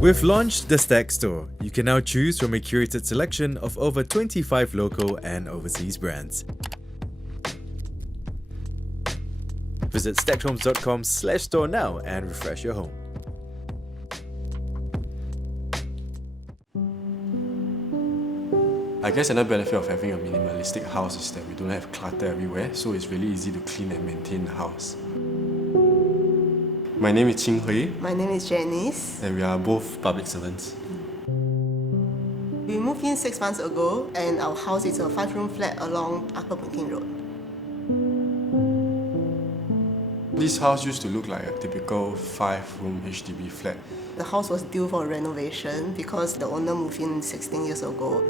We've launched the Stack Store. You can now choose from a curated selection of over 25 local and overseas brands. Visit stackhomes.com/store now and refresh your home. I guess another benefit of having a minimalistic house is that we don't have clutter everywhere, so it's really easy to clean and maintain the house. My name is Qin Hui. My name is Janice. And we are both public servants. We moved in 6 months ago, and our house is a 5-room flat along Upper Boon Keng Road. This house used to look like a typical 5-room HDB flat. The house was due for renovation because the owner moved in 16 years ago.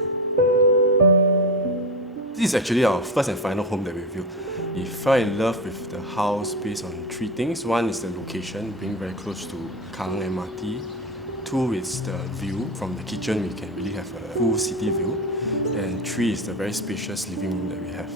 This is actually our first and final home that we viewed. We fell in love with the house based on 3 things. One is the location, being very close to Kallang MRT. 2 is the view. From the kitchen, we can really have a full city view. And 3 is the very spacious living room that we have.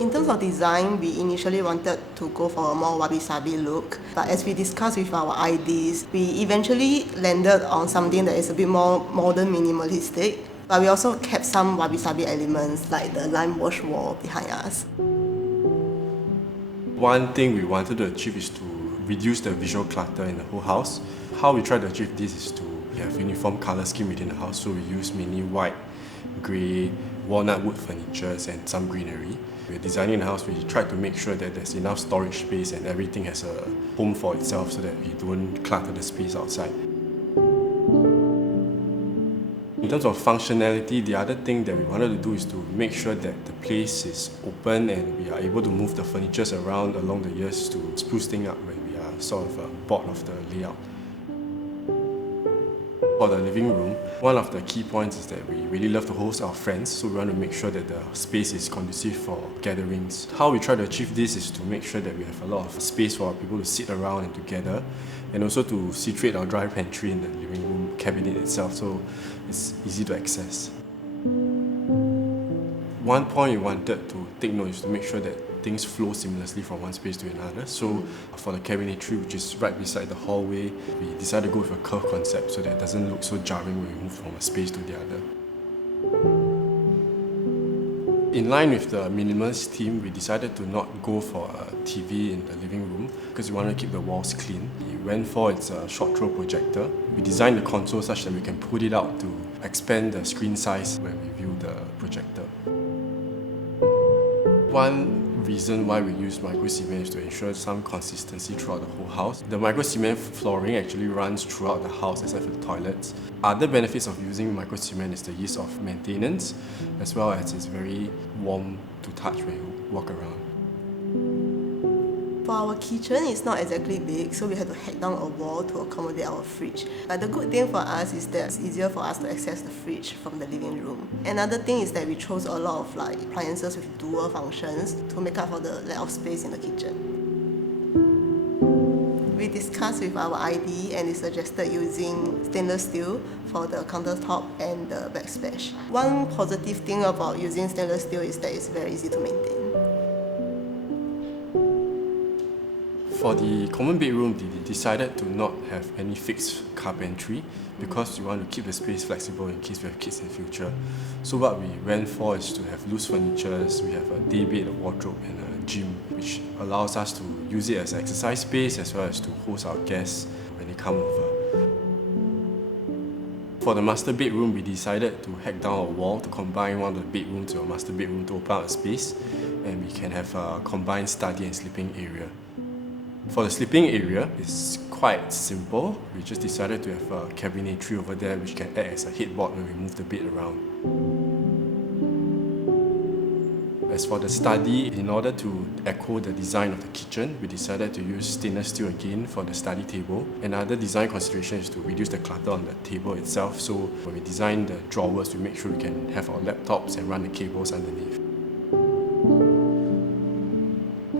In terms of design, we initially wanted to go for a more wabi-sabi look, but as we discussed with our IDs, we eventually landed on something that is a bit more modern minimalistic, but we also kept some wabi-sabi elements like the lime wash wall behind us. One thing we wanted to achieve is to reduce the visual clutter in the whole house. How we try to achieve this is to have uniform color scheme within the house, so we use mainly white, grey, walnut wood furniture and some greenery. We're designing the house, we try to make sure that there's enough storage space and everything has a home for itself so that we don't clutter the space outside. In terms of functionality, the other thing that we wanted to do is to make sure that the place is open and we are able to move the furniture around along the years to spruce things up when we are sort of bored of the layout. For the living room, one of the key points is that we really love to host our friends, so we want to make sure that the space is conducive for gatherings. How we try to achieve this is to make sure that we have a lot of space for people to sit around and together, and also to situate our dry pantry in the living room cabinet itself, so it's easy to access. One point we wanted to take note is to make sure that things flow seamlessly from one space to another. So for the cabinetry, which is right beside the hallway, we decided to go with a curved concept so that it doesn't look so jarring when we move from a space to the other. In line with the minimalist theme, we decided to not go for a TV in the living room because we wanted to keep the walls clean. We went for its short throw projector. We designed the console such that we can put it out to expand the screen size when we view the projector. One reason why we use micro cement is to ensure some consistency throughout the whole house. The micro cement flooring actually runs throughout the house except for the toilets. Other benefits of using micro cement is the ease of maintenance, as well as it's very warm to touch when you walk around. For our kitchen, it's not exactly big, so we had to hack down a wall to accommodate our fridge. But the good thing for us is that it's easier for us to access the fridge from the living room. Another thing is that we chose a lot of appliances with dual functions to make up for the lack of space in the kitchen. We discussed with our ID and they suggested using stainless steel for the countertop and the backsplash. One positive thing about using stainless steel is that it's very easy to maintain. For the common bedroom, we decided to not have any fixed carpentry because we want to keep the space flexible in case we have kids in the future. So what we went for is to have loose furniture. We have a day bed, a wardrobe and a gym, which allows us to use it as an exercise space as well as to host our guests when they come over. For the master bedroom, we decided to hack down a wall to combine one of the bedrooms to a master bedroom to open up a space, and we can have a combined study and sleeping area. For the sleeping area, it's quite simple. We just decided to have a cabinetry over there which can act as a headboard when we move the bed around. As for the study, in order to echo the design of the kitchen, we decided to use stainless steel again for the study table. Another design consideration is to reduce the clutter on the table itself, so when we design the drawers, we make sure we can have our laptops and run the cables underneath.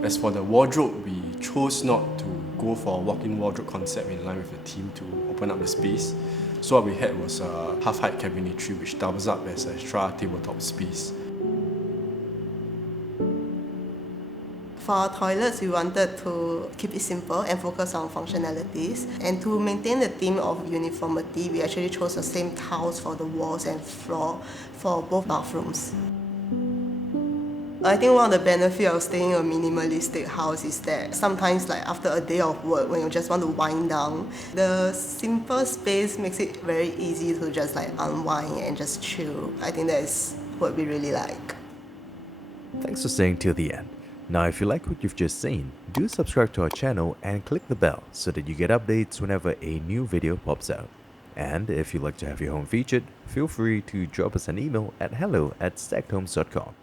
As for the wardrobe, we chose not to go for a walk-in wardrobe concept in line with the theme to open up the space. So what we had was a half-height cabinetry which doubles up as extra tabletop space. For our toilets, we wanted to keep it simple and focus on functionalities. And to maintain the theme of uniformity, we actually chose the same tiles for the walls and floor for both bathrooms. I think one of the benefits of staying in a minimalistic house is that sometimes like after a day of work, when you just want to wind down, the simple space makes it very easy to just like unwind and just chill. I think that is what we really like. Thanks for staying till the end. Now if you like what you've just seen, do subscribe to our channel and click the bell so that you get updates whenever a new video pops out. And if you'd like to have your home featured, feel free to drop us an email at hello@stackedhomes.com.